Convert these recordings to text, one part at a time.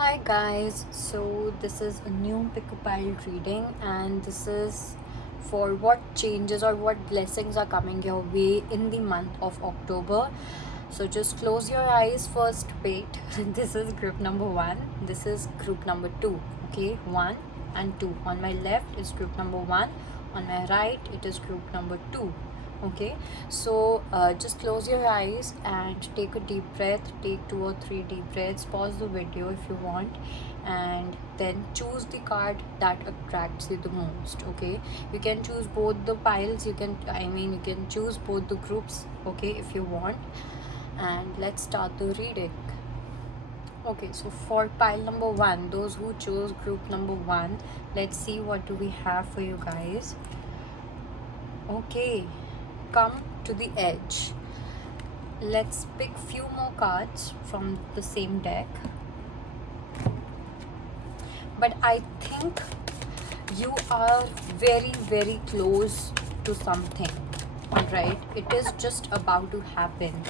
Hi guys, so this is a new pick a pile reading, and this is for what changes or what blessings are coming your way in the month of October. So just close your eyes first. Wait, this is group number one, this is group number two. Okay, one and two. On my left is group number one, on my right it is group number two. Okay, so just close your eyes and take a deep breath. Take 2 or 3 deep breaths, pause the video if you want, and then choose the card that attracts you the most. Okay, you can choose both the piles, you can choose both the groups, okay, if you want. And let's start the reading. Okay, so for pile number one, those who chose group number one, let's see what do we have for you guys. Okay, come to the edge. Let's pick few more cards from the same deck. But I think you are very close to something. Alright, it is just about to happen.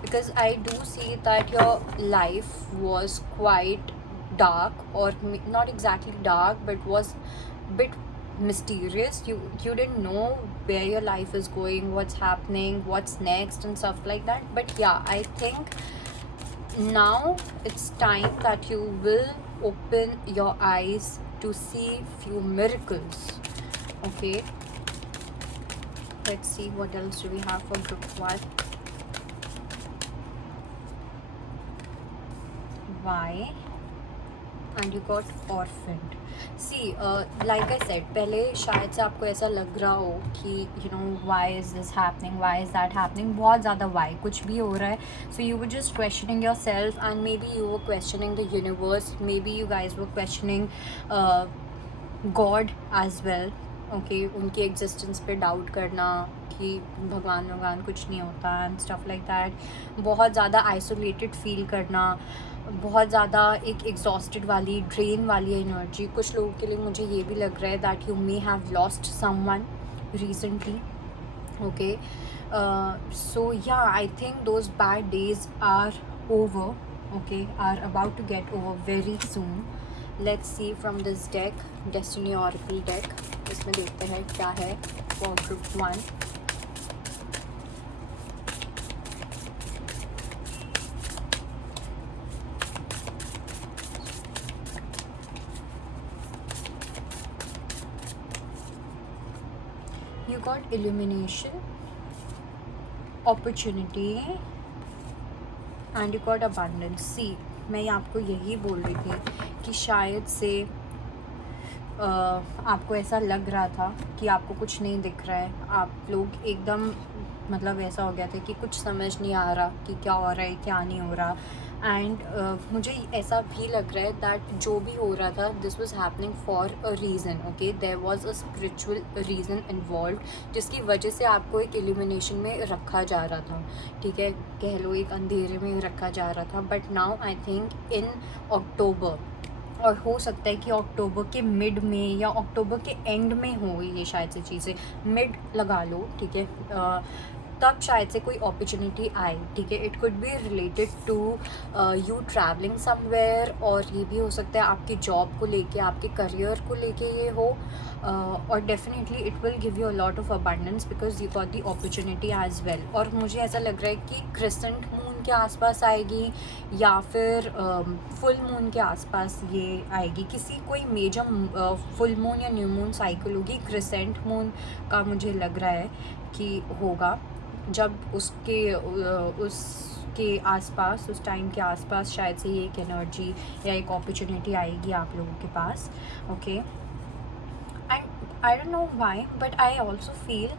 Because I do see that your life was quite dark, or not exactly dark, but was bit mysterious. You didn't know where your life is going, what's happening, what's next, and stuff like that. But yeah, I think now it's time that you will open your eyes to see few miracles. Okay, let's see what else do we have for group one. Why? And you got orphaned. See, like I said, पहले शायद से आपको ऐसा लग रहा हो कि why is this happening, why is that happening, बहुत ज़्यादा why कुछ भी हो रहा है. So you were just questioning yourself, and maybe you were questioning the universe, maybe you guys were questioning God as well. Okay, उनकी existence पे doubt करना कि भगवान कुछ नहीं होता एंड स्टफ लाइक दैट. बहुत ज़्यादा आइसोलेटेड फील करना, बहुत ज़्यादा एक एग्जॉस्टेड वाली, ड्रेन वाली एनर्जी. कुछ लोगों के लिए मुझे ये भी लग रहा है that you may have lost someone recently. Okay, so yeah, I think those bad days are over. Okay, are about to get over very soon. Let's see from this deck, Destiny Oracle deck. इसमें देखते हैं क्या है for group one. You got illumination, opportunity, and you got abundance. See, मैं आपको यही बोल रही थी कि शायद से आपको ऐसा लग रहा था कि आपको कुछ नहीं दिख रहा है. आप लोग एकदम मतलब ऐसा हो गया था कि कुछ समझ नहीं आ रहा कि क्या हो रहा है, क्या नहीं हो रहा. एंड मुझे ऐसा भी लग रहा है दैट जो भी हो रहा था, this was happening for a reason. Okay, there was a spiritual reason involve, जिसकी वजह से आपको एक इल्यूमिनेशन में रखा जा रहा था. ठीक है, कह लो एक अंधेरे में रखा जा रहा था. But now I think in October, और हो सकता है कि अक्टूबर के मिड में या अक्टूबर के एंड में हो ये शायद से चीज़ें, मिड लगा लो. ठीक है, तब शायद से कोई अपॉर्चुनिटी आए. ठीक है, it could be related to you travelling somewhere, और ये भी हो सकता है आपकी जॉब को लेके, आपके करियर को लेके ये हो. और definitely it will give you a lot of abundance because you got the opportunity as well. और मुझे ऐसा लग रहा है कि क्रिसेंट मून के आसपास आएगी, या फिर फुल मून के आसपास ये आएगी. किसी कोई मेजर फुल मून या न्यू मून साइकिल होगी. क्रिसेंट मून का मुझे लग रहा है कि होगा, जब उसके आसपास, उस टाइम के आसपास शायद से ये एक एनर्जी या एक अपॉर्चुनिटी आएगी आप लोगों के पास. Okay, and I don't know why, but I also feel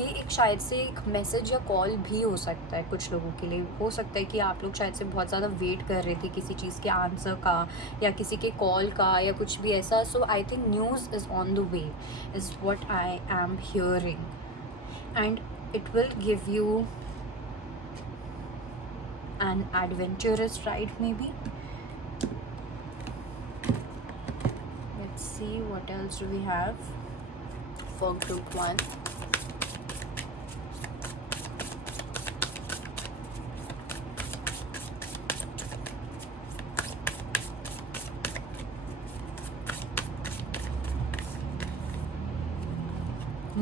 ये एक शायद से एक मैसेज या कॉल भी हो सकता है कुछ लोगों के लिए. हो सकता है कि आप लोग शायद से बहुत ज़्यादा वेट कर रहे थे किसी चीज़ के आंसर का, या किसी के कॉल का, या कुछ भी ऐसा. So I think news is on the way, is what I am hearing. And it will give you an adventurous ride maybe. Let's see what else do we have for group one.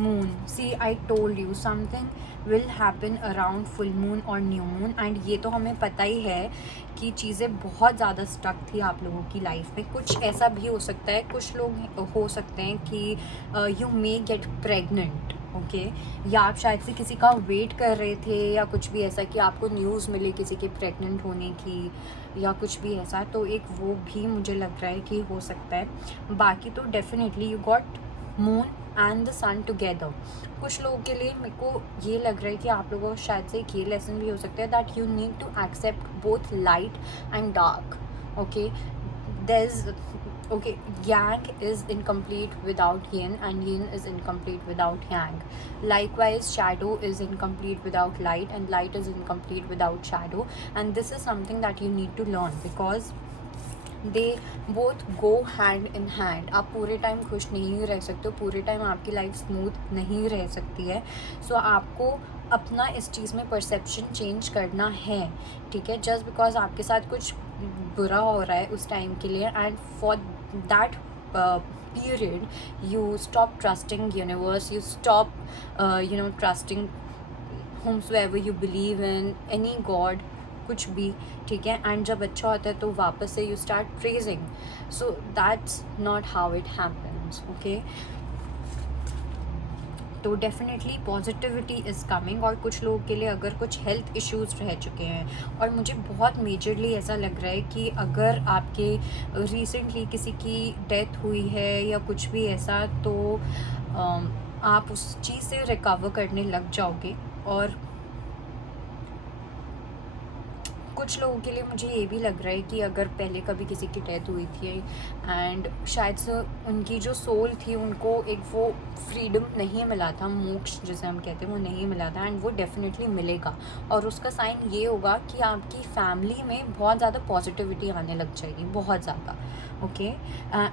moon. See, I told you something will happen around full moon और new moon, and ये तो हमें पता ही है कि चीज़ें बहुत ज़्यादा स्टक थी आप लोगों की लाइफ में. कुछ ऐसा भी हो सकता है, कुछ लोग हो सकते हैं कि you may get pregnant, okay, या आप शायद से किसी का वेट कर रहे थे, या कुछ भी ऐसा कि आपको न्यूज़ मिले किसी के प्रेग्नेंट होने की, या कुछ भी ऐसा. तो एक वो भी मुझे लग रहा है कि हो सकता है. बाकी तो definitely you got moon and the sun together. कुछ लोगों के लिए मेरे को ये लग रहा है कि आप लोगों को शायद से एक ये लेसन भी हो सकता है that you need to accept both light and dark. Okay, there is okay, yang is incomplete without yin and yin is incomplete without yang. Likewise, shadow is incomplete without light and light is incomplete without shadow, and this is something that you need to learn because they both go hand in hand. आप पूरे time खुश नहीं रह सकते हो, पूरे time आपकी life smooth नहीं रह सकती है. सो आपको अपना इस चीज़ में परसेप्शन चेंज करना है, ठीक है. जस्ट बिकॉज आपके साथ कुछ बुरा हो रहा है उस टाइम के लिए, and for that period you stop trusting universe, you stop trusting whomsoever you believe in, any god, कुछ भी, ठीक है. एंड जब अच्छा होता है तो वापस से you start praising. So that's not how it happens, okay. तो डेफिनेटली पॉजिटिविटी इज़ कमिंग. और कुछ लोगों के लिए अगर कुछ हेल्थ इश्यूज़ रह चुके हैं, और मुझे बहुत मेजरली ऐसा लग रहा है कि अगर आपके रिसेंटली किसी की डेथ हुई है या कुछ भी ऐसा, तो आप उस चीज़ से रिकवर करने लग जाओगे. और कुछ लोगों के लिए मुझे ये भी लग रहा है कि अगर पहले कभी किसी की डेथ हुई थी एंड शायद से उनकी जो सोल थी उनको एक वो फ्रीडम नहीं मिला था, मोक्ष जिसे हम कहते हैं, वो नहीं मिला था, एंड वो डेफिनेटली मिलेगा. और उसका साइन ये होगा कि आपकी फैमिली में बहुत ज़्यादा पॉजिटिविटी आने लग जाएगी, बहुत ज़्यादा, okay.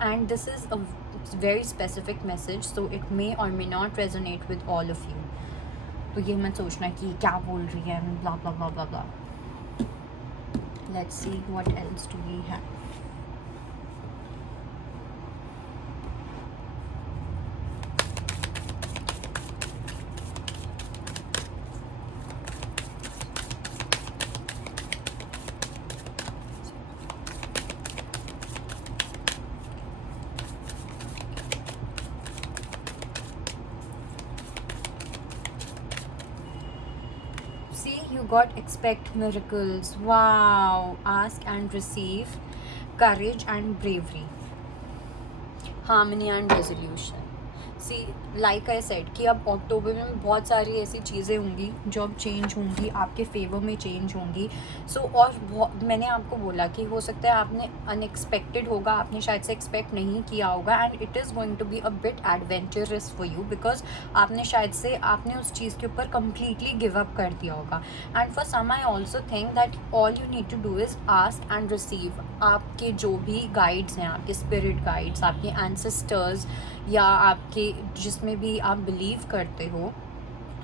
And this is a very specific message, so it may और may not resonate with all of you. तो ये मत सोचना कि क्या बोल रही है, blah blah blah blah blah. Let's see what else do we have. See, you got expect miracles. Wow. Ask and receive. Courage and bravery. Harmony and resolution. See, like I said कि अब October में बहुत सारी ऐसी चीज़ें होंगी जो अब चेंज होंगी, आपके फेवर में चेंज होंगी. सो और मैंने आपको बोला कि हो सकता है आपने अनएक्सपेक्टेड होगा, आपने शायद से एक्सपेक्ट नहीं किया होगा, and it is going to be a bit adventurous for you because आपने शायद से आपने उस चीज़ के ऊपर कम्प्लीटली गिव अप कर दिया होगा. And for some I also think that all you need to do is ask and receive. आपके जो भी गाइड्स हैं, आपके स्पिरिट गाइड्स, आपके एंसेस्टर्स, या आपके जिसमें भी आप बिलीव करते हो,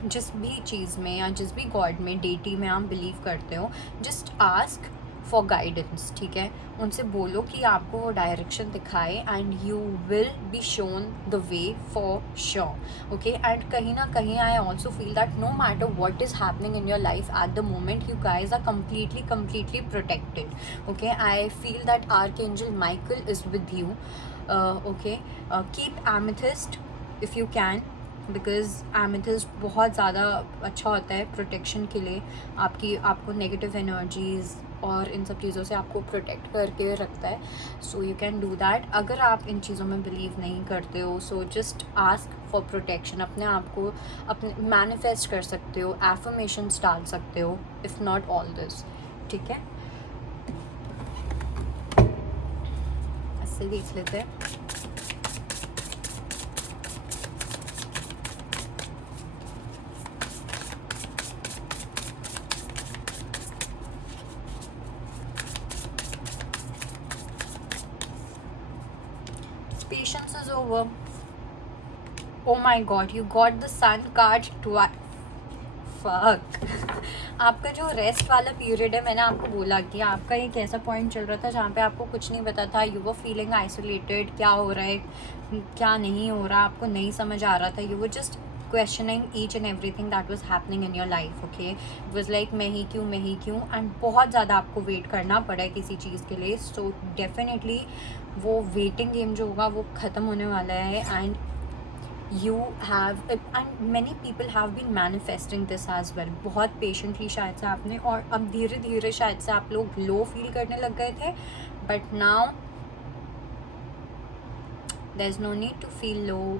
जिस भी चीज़ में या जिस भी गॉड में, डेटी में आप बिलीव करते हो, जस्ट आस्क फॉर गाइडेंस, ठीक है. उनसे बोलो कि आपको वो डायरेक्शन दिखाए and you will be shown the way for sure, okay. And कहीं ना कहीं I also feel that no matter what is happening in your life at the moment, you guys are completely protected, okay. I feel that Archangel Michael is with you, okay. Keep amethyst if you can, because amethyst बहुत ज़्यादा अच्छा होता है protection के लिए. आपको negative energies और इन सब चीज़ों से आपको प्रोटेक्ट करके रखता है. So you can do that. अगर आप इन चीज़ों में बिलीव नहीं करते हो, so just ask for protection. अपने आप को अपने मैनिफेस्ट कर सकते हो, एफर्मेशंस डाल सकते हो, इफ़ नॉट ऑल दिस, ठीक है. ऐसे देख लेते हैं. Patience is over. Oh my god, you got the sun card twice. Fuck. आपका जो रेस्ट वाला पीरियड है, मैंने आपको बोला कि आपका एक ऐसा पॉइंट चल रहा था जहाँ पे आपको कुछ नहीं पता था. यू वर फीलिंग आइसोलेटेड, क्या हो रहा है क्या नहीं हो रहा, आपको नहीं समझ आ रहा था. You were just questioning each and everything that was happening in your life. Okay, it was like मैं ही क्यों, and बहुत ज़्यादा आपको वेट करना पड़ा है किसी चीज़ के लिए. So definitely वो वेटिंग गेम जो होगा वो ख़त्म होने वाला है. And you have and many people have been manifesting this as well. बहुत patiently शायद से आपने, और अब धीरे धीरे शायद से आप लोग लो फील करने लग गए थे, but now there's no need to feel low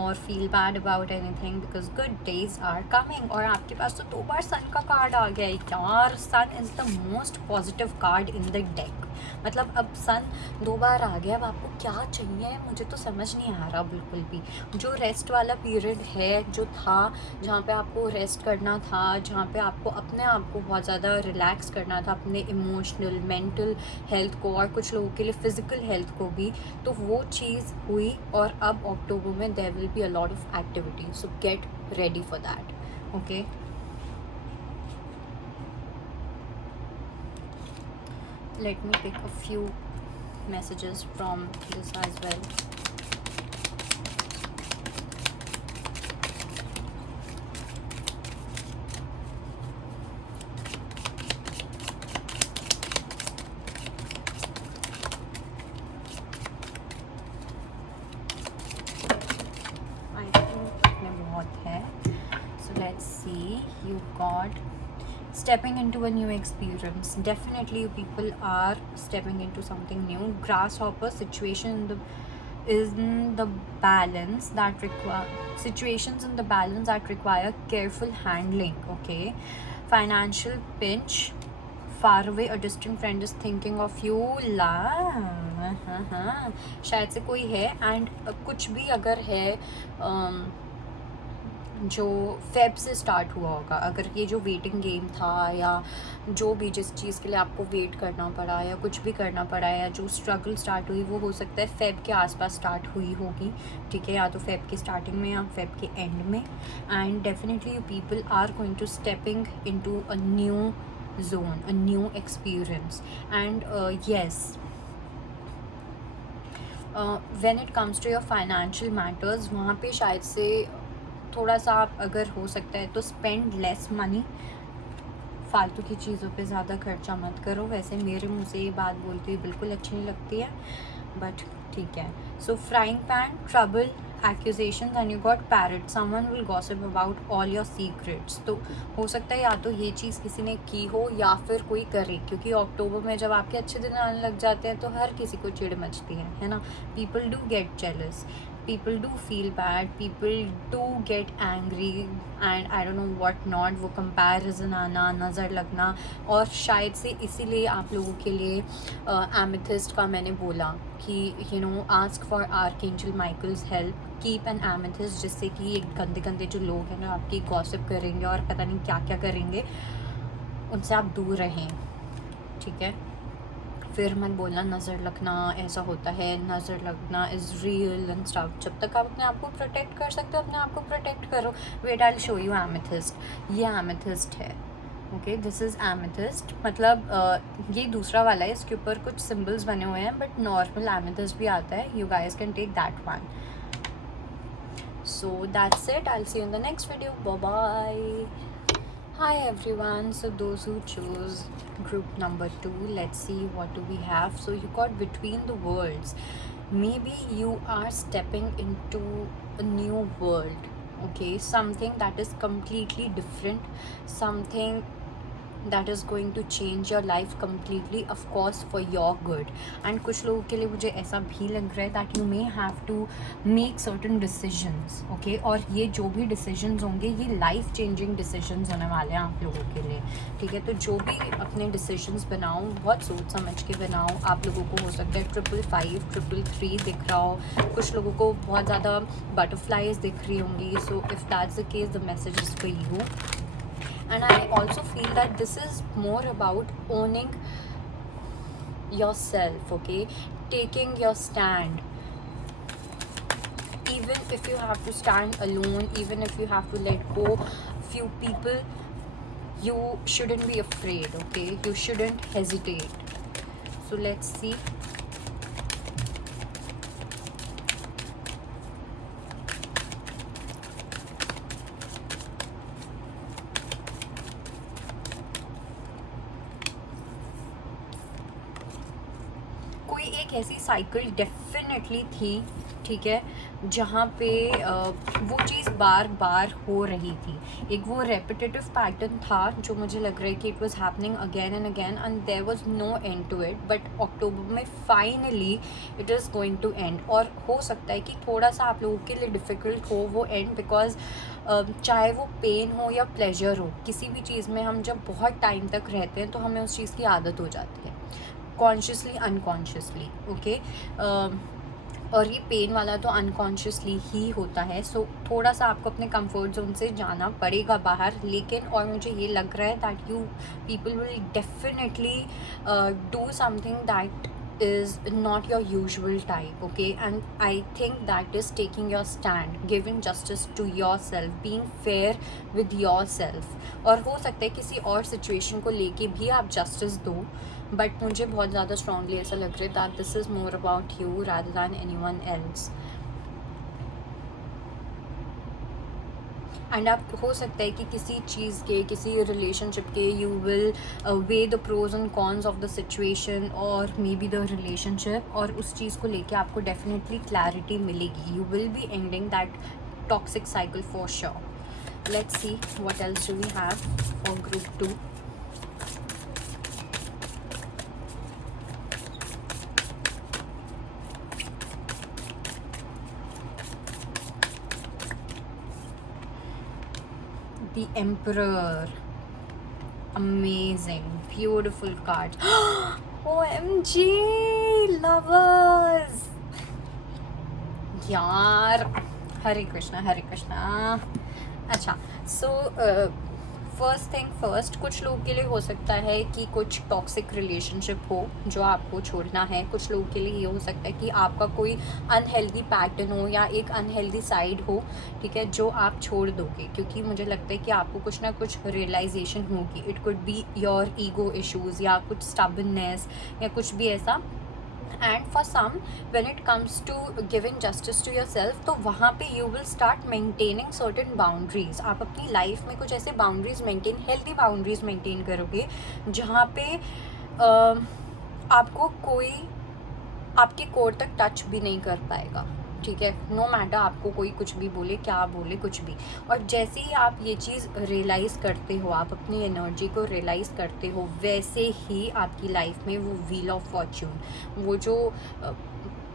or feel bad about anything because good days are coming. और आपके पास तो 2 बार सन का कार्ड आ गया है यार. Sun is the most positive card in the deck. मतलब अब सन 2 बार आ गया. अब आपको क्या चाहिए मुझे तो समझ नहीं आ रहा बिल्कुल भी. जो रेस्ट वाला पीरियड है जो था, जहाँ पे आपको रेस्ट करना था, जहाँ पे आपको अपने आप को बहुत ज़्यादा रिलैक्स करना था, अपने इमोशनल मेंटल हेल्थ को, और कुछ लोगों के लिए फ़िज़िकल हेल्थ को भी, तो वो चीज़ हुई. और अब अक्टूबर में there will be a lot of activity, so get ready for that. Okay, let me pick a few messages from this as well. I think इतने बहुत है. So let's see. You got stepping into a new experience. Definitely you people are stepping into something new. Grasshopper situation in the balance that require situations in the balance that require careful handling. Okay, financial pinch. Far away a distant friend is thinking of you. ला शायद से कोई है. And कुछ भी अगर है जो Feb से स्टार्ट हुआ होगा, अगर ये जो वेटिंग गेम था या जो भी जिस चीज़ के लिए आपको वेट करना पड़ा या कुछ भी करना पड़ा या जो स्ट्रगल स्टार्ट हुई, वो हो सकता है फेब के आसपास स्टार्ट हुई होगी. ठीक है, या तो फेब के स्टार्टिंग में या फेब के एंड में. And definitely you people are going to stepping into a new zone, a new experience. And yes, when it comes to your financial matters, वहाँ पे शायद से थोड़ा सा आप अगर हो सकता है तो स्पेंड लेस मनी. फालतू की चीज़ों पे ज़्यादा खर्चा मत करो. वैसे मेरे मुँह से ये बात बोलती हुई बिल्कुल अच्छी नहीं लगती है, बट ठीक है. So frying pan, trouble, accusations, and you got parrot. Someone will gossip about all your secrets. तो हो सकता है या तो ये चीज़ किसी ने की हो या फिर कोई करे, क्योंकि अक्टूबर में जब आपके अच्छे दिन आने लग जाते हैं तो हर किसी को चिढ़ मचती है ना. People do get jealous, people do feel bad, people do get angry, and I don't know what not. वो comparison आना, नज़र लगना, और शायद से इसीलिए आप लोगों के लिए amethyst का मैंने बोला कि you know ask for archangel Michael's help. Keep an amethyst, जिससे कि ये गंदे गंदे जो लोग हैं ना आपकी गॉसिप करेंगे और पता नहीं क्या क्या करेंगे, उनसे आप दूर रहें. ठीक है, फिर मत बोलना नज़र लगना ऐसा होता है. नज़र लगना इज़ रियल एंड स्टफ. जब तक आप अपने आप को प्रोटेक्ट कर सकते हो, अपने आप को प्रोटेक्ट करो. Wait, I will show you amethyst. ये एमेथिस्ट है. Okay, this is amethyst. मतलब ये दूसरा वाला है, इसके ऊपर कुछ सिम्बल्स बने हुए हैं, बट नॉर्मल एमेथिस्ट भी आता है. You guys can take that one. So that's it. I'll see you in the next video. Bye bye. Hi everyone. So those who chose group number 2, let's see what do we have. So you got between the worlds. Maybe you are stepping into a new world. Okay, something that is completely different, something that is going to change your life completely, of course for your good. And कुछ लोगों के लिए मुझे ऐसा भी लग रहा है that you may have to make certain decisions. Okay, और ये जो भी decisions होंगे ये life changing decisions होने वाले हैं आप लोगों के लिए. ठीक है, तो जो भी अपने decisions बनाओ बहुत सोच समझ के बनाओ. आप लोगों को हो सकता है 555, 333 दिख रहा हो, कुछ लोगों को बहुत ज़्यादा butterflies दिख रही होंगी. So if that's the case, the message is for you. And I also feel that this is more about owning yourself, okay? Taking your stand. Even if you have to stand alone, even if you have to let go few people, you shouldn't be afraid, okay? You shouldn't hesitate. So let's see. एक ऐसी cycle definitely थी, ठीक है, जहाँ पे वो चीज़ बार बार हो रही थी। एक वो रेपिटेटिव पैटर्न था जो मुझे लग रहा है कि it was happening again and there was no end to it, but October में finally it is going to end. और हो सकता है कि थोड़ा सा आप लोगों के लिए डिफ़िकल्ट हो वो एंड, बिकॉज चाहे वो पेन हो या प्लेजर हो, किसी भी चीज़ में हम जब बहुत टाइम तक रहते हैं तो हमें उस चीज़ की आदत हो जाती है, कॉन्शियसली अनकॉन्शियसली, ओके। और ये पेन वाला तो अनकॉन्शियसली ही होता है। सो थोड़ा सा आपको अपने कंफर्ट जोन से जाना पड़ेगा बाहर, लेकिन और मुझे ये लग रहा है that you people will definitely do something that is not your usual type, okay, and I think that is taking your stand, giving justice to yourself, being fair with yourself। और हो सकता है किसी और सिचुएशन को लेके भी आप जस्टिस दो, बट मुझे बहुत ज़्यादा स्ट्रांगली ऐसा लग रहा है that this is more about you rather than anyone else. And आप हो सकता है कि किसी चीज़ के, किसी रिलेशनशिप के, you will weigh the pros and cons of the situation और मे बी द रिलेशनशिप, और उस चीज़ को लेके आपको डेफिनेटली क्लैरिटी मिलेगी। You will be ending that toxic cycle for sure. Let's see what else do we have for group 2। The Emperor, amazing, beautiful card। OMG lovers यार, हरे कृष्णा हरे कृष्णा। अच्छा, so first thing first, कुछ लोगों के लिए हो सकता है कि कुछ टॉक्सिक रिलेशनशिप हो जो आपको छोड़ना है। कुछ लोगों के लिए ये हो सकता है कि आपका कोई अनहेल्दी पैटर्न हो या एक अनहेल्दी साइड हो, ठीक है, जो आप छोड़ दोगे, क्योंकि मुझे लगता है कि आपको कुछ ना कुछ रियलाइजेशन होगी। It could be your ego issues या कुछ स्टबर्ननेस या कुछ भी ऐसा। And for some when it comes to giving justice to yourself, तो वहाँ पे you will start maintaining certain boundaries. आप अपनी लाइफ में कुछ ऐसे boundaries maintain, healthy boundaries maintain करोगे जहाँ पे आपको कोई आपके कोर तक टच भी नहीं कर पाएगा, ठीक है, नो मैटर आपको कोई कुछ भी बोले, क्या बोले, कुछ भी। और जैसे ही आप ये चीज़ रियलाइज़ करते हो, आप अपनी एनर्जी को रियलाइज़ करते हो, वैसे ही आपकी लाइफ में वो व्हील ऑफ फॉर्च्यून, वो जो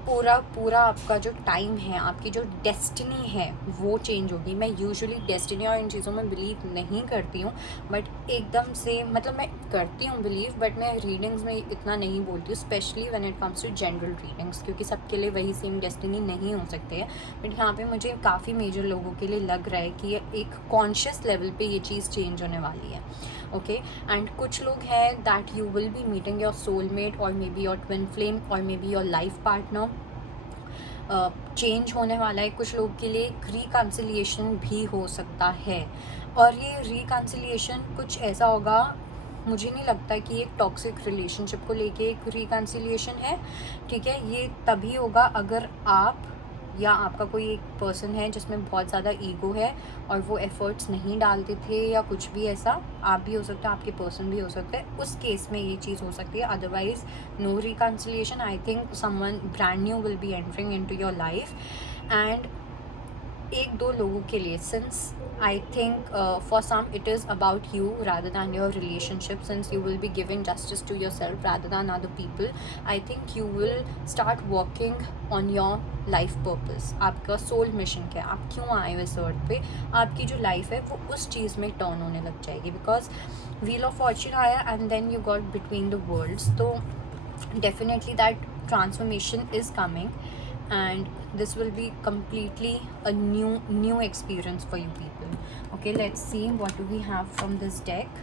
पूरा आपका जो टाइम है, आपकी जो डेस्टिनी है, वो चेंज होगी। मैं यूजुअली डेस्टिनी और इन चीज़ों में बिलीव नहीं करती हूँ, बट एकदम से, मतलब मैं करती हूँ बिलीव, बट मैं रीडिंग्स में इतना नहीं बोलती हूँ, specially when it comes to general readings, क्योंकि सबके लिए वही सेम डेस्टिनी नहीं हो सकती है। बट यहाँ पे मुझे काफ़ी मेजर लोगों के लिए लग रहा है कि एक कॉन्शियस लेवल पे ये चीज़ चेंज होने वाली है, ओके। एंड कुछ लोग हैं that you will be meeting your soulmate और मे बी योर ट्विन फ्लेम और मे be your life partner. Change होने वाला है। कुछ लोग के लिए रिकन्सिलिएशन भी हो सकता है, और ये रिकन्सिलिएशन कुछ ऐसा होगा, मुझे नहीं लगता कि एक टॉक्सिक रिलेशनशिप को लेके एक रिकन्सिलिएशन है, ठीक है। ये तभी होगा अगर आप या आपका कोई एक पर्सन है जिसमें बहुत ज़्यादा ईगो है और वो एफर्ट्स नहीं डालते थे या कुछ भी ऐसा, आप भी हो सकता है, आपके पर्सन भी हो सकता है, उस केस में ये चीज़ हो सकती है। Otherwise no reconciliation. I think someone brand new will be entering into your life. And एक दो लोगों के लिए, since I think for some it is about you rather than your relationship, since you will be giving justice to yourself rather than other people, I think you will start working on your life purpose। आपका soul mission क्या है, आप क्यों आए हो इस अर्थ पे, आपकी जो लाइफ है वो उस चीज़ में टर्न होने लग जाएगी। बिकॉज व्हील ऑफ फॉर्च्यून आया and then you got between the worlds, तो definitely that transformation is coming and this will be completely a new experience for you people, okay। Let's see what do we have from this deck।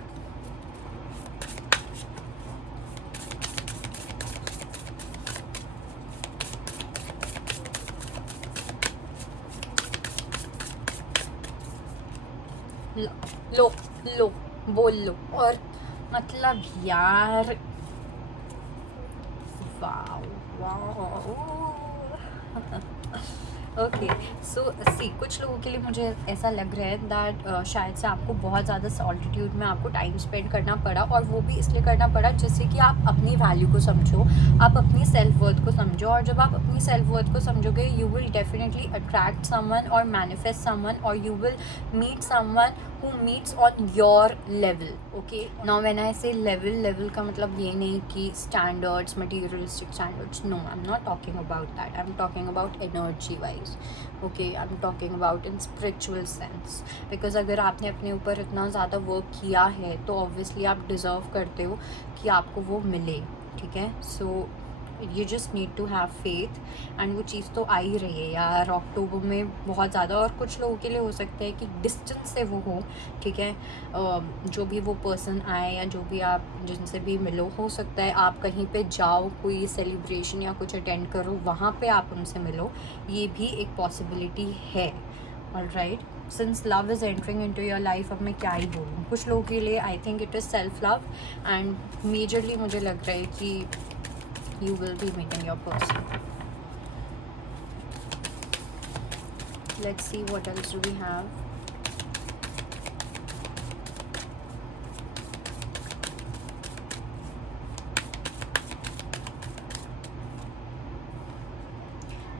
लो लो बोल लो। और मतलब यार, wow wow okay, सो सी कुछ लोगों के लिए मुझे ऐसा लग रहा है दैट शायद से आपको बहुत ज़्यादा सॉलिट्यूड में आपको टाइम स्पेंड करना पड़ा, और वो भी इसलिए करना पड़ा जिससे कि आप अपनी वैल्यू को समझो, आप अपनी सेल्फ वर्थ को समझो, और जब आप अपनी सेल्फ वर्थ को समझोगे you will definitely attract someone और मैनिफेस्ट समवन, और you will meet someone who meets on your level. Okay, now when I say level का मतलब ये नहीं कि standards, materialistic standards, no, I'm not talking about that. I'm talking about energy wise. Okay, I'm talking about in spiritual sense, because अगर आपने अपने ऊपर इतना ज़्यादा वर्क किया है तो obviously आप डिज़र्व करते हो कि आपको वो मिले, ठीक है. So you just need to have faith, and वो चीज़ तो आ ही रही है यार अक्टूबर में बहुत ज़्यादा. और कुछ लोगों के लिए हो सकता है कि डिस्टेंस से वो हो, ठीक है. जो भी वो पर्सन आए या जो भी आप जिनसे भी मिलो, हो सकता है आप कहीं पे जाओ, कोई सेलिब्रेशन या कुछ अटेंड करो, वहाँ पे आप उनसे मिलो, ये भी एक पॉसिबिलिटी है. Alright, since love is entering into your life, अब मैं क्या ही बोलूँ. कुछ लोगों के लिए I think it is self love, and majorly मुझे लग रहा है कि you will be meeting your person. Let's see what else do we have.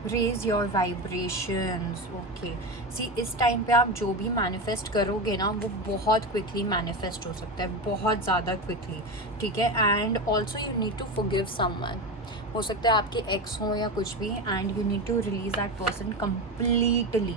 Raise your vibrations. Okay, see इस टाइम पे आप जो भी मैनिफेस्ट करोगे ना वो बहुत क्विकली मैनिफेस्ट हो सकता है, बहुत ज़्यादा क्विकली, ठीक है. And also you need to forgive someone. हो सकता है आपके एक्स हो या कुछ भी, and you need to release that person completely,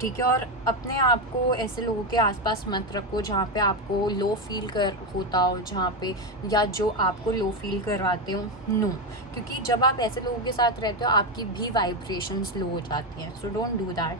ठीक है. और अपने आप को ऐसे लोगों के आसपास मत रखो जहाँ पे आपको लो फील कर होता हो, जहाँ पे या जो आपको लो फील करवाते हो, नो. क्योंकि जब आप ऐसे लोगों के साथ रहते हो आपकी भी वाइब्रेशंस लो हो जाती हैं. So don't do that.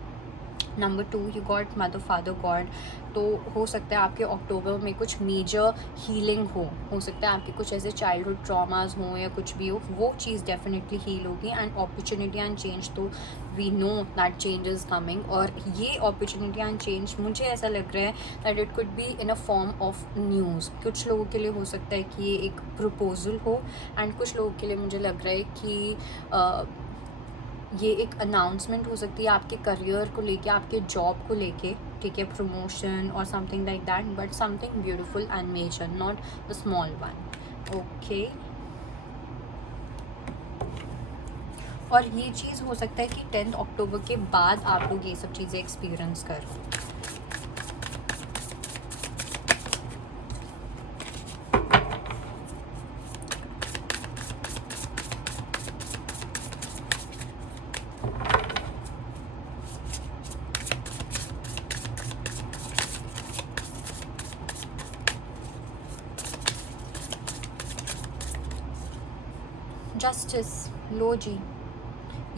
Number 2, you got mother father God. तो हो सकता है आपके अक्टूबर में कुछ मेजर हीलिंग हो सकता है आपके कुछ ऐसे चाइल्डहुड ट्रॉमास हों या कुछ भी हो, वो चीज़ डेफिनेटली हील होगी. एंड अपॉर्चुनिटी एंड चेंज, तो we know that change is coming. और ये अपॉर्चुनिटी एंड चेंज मुझे ऐसा लग रहा है that it could be in a form of news. कुछ लोगों के लिए हो सकता है कि ये एक प्रपोजल हो, एंड कुछ लोगों के लिए मुझे लग रहा है कि ये एक अनाउंसमेंट हो सकती है आपके करियर को लेके, आपके जॉब को लेके, ठीक है, प्रमोशन और something like that, but something beautiful and major, not the small one. Okay, और ये चीज़ हो सकता है कि 10 अक्टूबर के बाद आप लोग ये सब चीज़ें एक्सपीरियंस करो. जस्टिस, लो जी,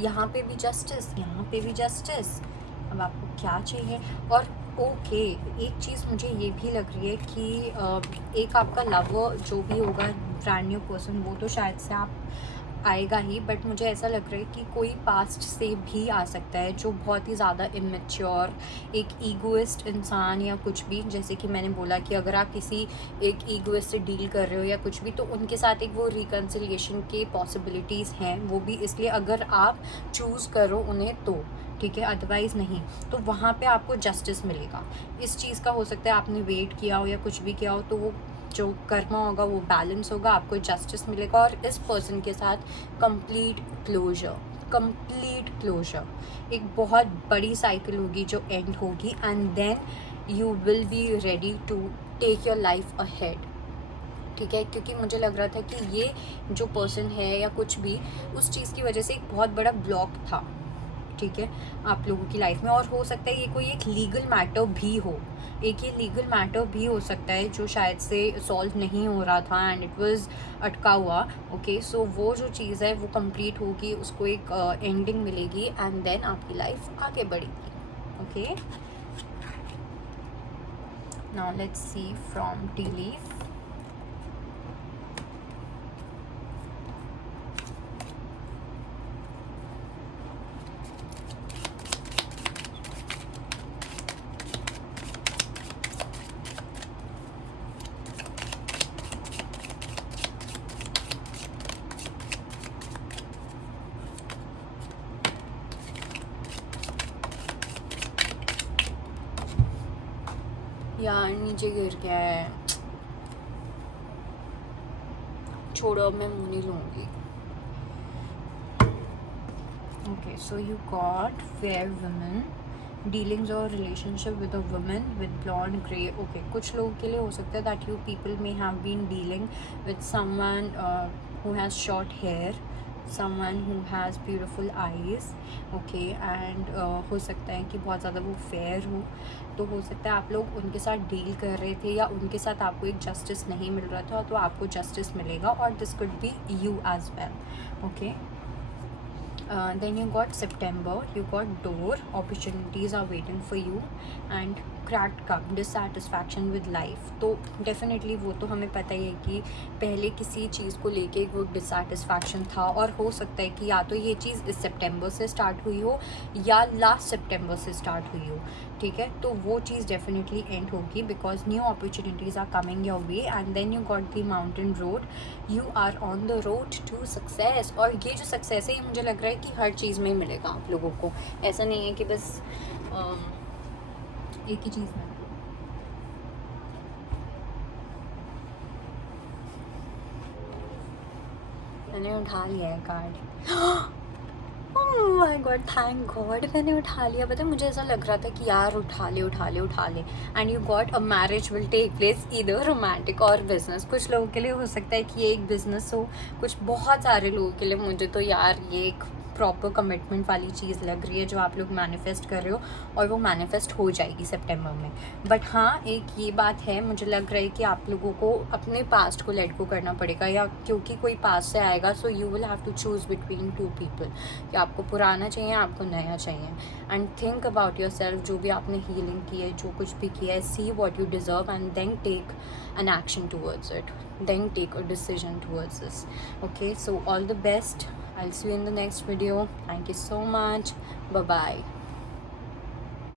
यहाँ पे भी जस्टिस, यहाँ पे भी जस्टिस. अब आपको क्या चाहिए. और ओके, एक चीज़ मुझे ये भी लग रही है कि एक आपका लवर जो भी होगा, ब्रांड न्यू पर्सन, वो तो शायद से आप आएगा ही, बट मुझे ऐसा लग रहा है कि कोई पास्ट से भी आ सकता है जो बहुत ही ज़्यादा इमेच्योर, एक ईगोइस्ट इंसान या कुछ भी. जैसे कि मैंने बोला कि अगर आप किसी एक ईगोइस्ट से डील कर रहे हो या कुछ भी, तो उनके साथ एक वो रिकन्सिलिएशन के पॉसिबिलिटीज़ हैं, वो भी इसलिए अगर आप चूज़ करो उन्हें तो, ठीक है, अदरवाइज़ नहीं. तो वहाँ पे आपको जस्टिस मिलेगा. इस चीज़ का हो सकता है आपने वेट किया हो या कुछ भी किया हो, तो वो जो कर्मा होगा वो बैलेंस होगा, आपको जस्टिस मिलेगा. और इस पर्सन के साथ कंप्लीट क्लोजर, एक बहुत बड़ी साइकिल होगी जो एंड होगी, and then you will be ready to take your life ahead, ठीक है. क्योंकि मुझे लग रहा था कि ये जो पर्सन है या कुछ भी, उस चीज़ की वजह से एक बहुत बड़ा ब्लॉक था, ठीक है, आप लोगों की लाइफ में. और हो सकता है ये कोई एक लीगल मैटर भी हो, एक ये लीगल मैटर भी हो सकता है जो शायद से सॉल्व नहीं हो रहा था, एंड इट वाज अटका हुआ. ओके, सो वो जो चीज़ है वो कंप्लीट होगी, उसको एक एंडिंग मिलेगी, एंड देन आपकी लाइफ आगे बढ़ेगी. Okay, now let's see from T leaf. यार नीचे गिर गया है, छोड़ो अब मैं मुँह नहीं लूँगी. Okay, so you got fair women, dealings or relationship with a woman with blonde grey. Okay, कुछ लोगों के लिए हो सकता है that you people may have been dealing with someone who has short hair, someone who has beautiful eyes. Okay, and हो सकता है कि बहुत ज़्यादा वो fair हो, तो हो सकता है आप लोग उनके साथ डील कर रहे थे या उनके साथ आपको एक जस्टिस नहीं मिल रहा था, तो आपको जस्टिस मिलेगा, और this could be you as well. Okay. Then you got September, you got door, opportunities are waiting for you, and cracked cup, dissatisfaction with life. तो डेफिनेटली वो तो हमें पता ही है कि पहले किसी चीज़ को लेके वो डिससेटिस्फैक्शन था, और हो सकता है कि या तो ये चीज़ इस सितंबर से स्टार्ट हुई हो या लास्ट सितंबर से स्टार्ट हुई हो. ठीक है, तो वो चीज़ डेफिनेटली एंड होगी because new opportunities are coming your way. And then you got the mountain road, you are on the road to success. और ये जो सक्सेस है ये मुझे लग रहा है कि हर चीज़ में मिलेगा आप लोगों को. ऐसा नहीं है कि बस एक ही चीज़ में. मैंने उठा लिया है card. Oh my God, thank God मैंने उठा लिया. पता है मुझे ऐसा लग रहा था कि यार उठा ले. And you got a marriage will take place either romantic or business. कुछ लोगों के लिए हो सकता है कि ये एक बिजनेस हो, कुछ बहुत सारे लोगों के लिए मुझे तो यार ये एक प्रॉपर कमिटमेंट वाली चीज़ लग रही है जो आप लोग मैनिफेस्ट कर रहे हो, और वो मैनिफेस्ट हो जाएगी सितंबर में. बट हाँ, एक ये बात है, मुझे लग रहा है कि आप लोगों को अपने पास्ट को लेट गो करना पड़ेगा, या क्योंकि कोई पास्ट से आएगा, so you will have to choose between two people कि आपको पुराना चाहिए, आपको नया चाहिए. And think about yourself, जो भी आपने हीलिंग की है, जो कुछ भी किया है, see what you deserve and then take an action towards it, then take a decision towards this. Okay, so all the best. I'll see you in the next video. Thank you so much. Bye bye.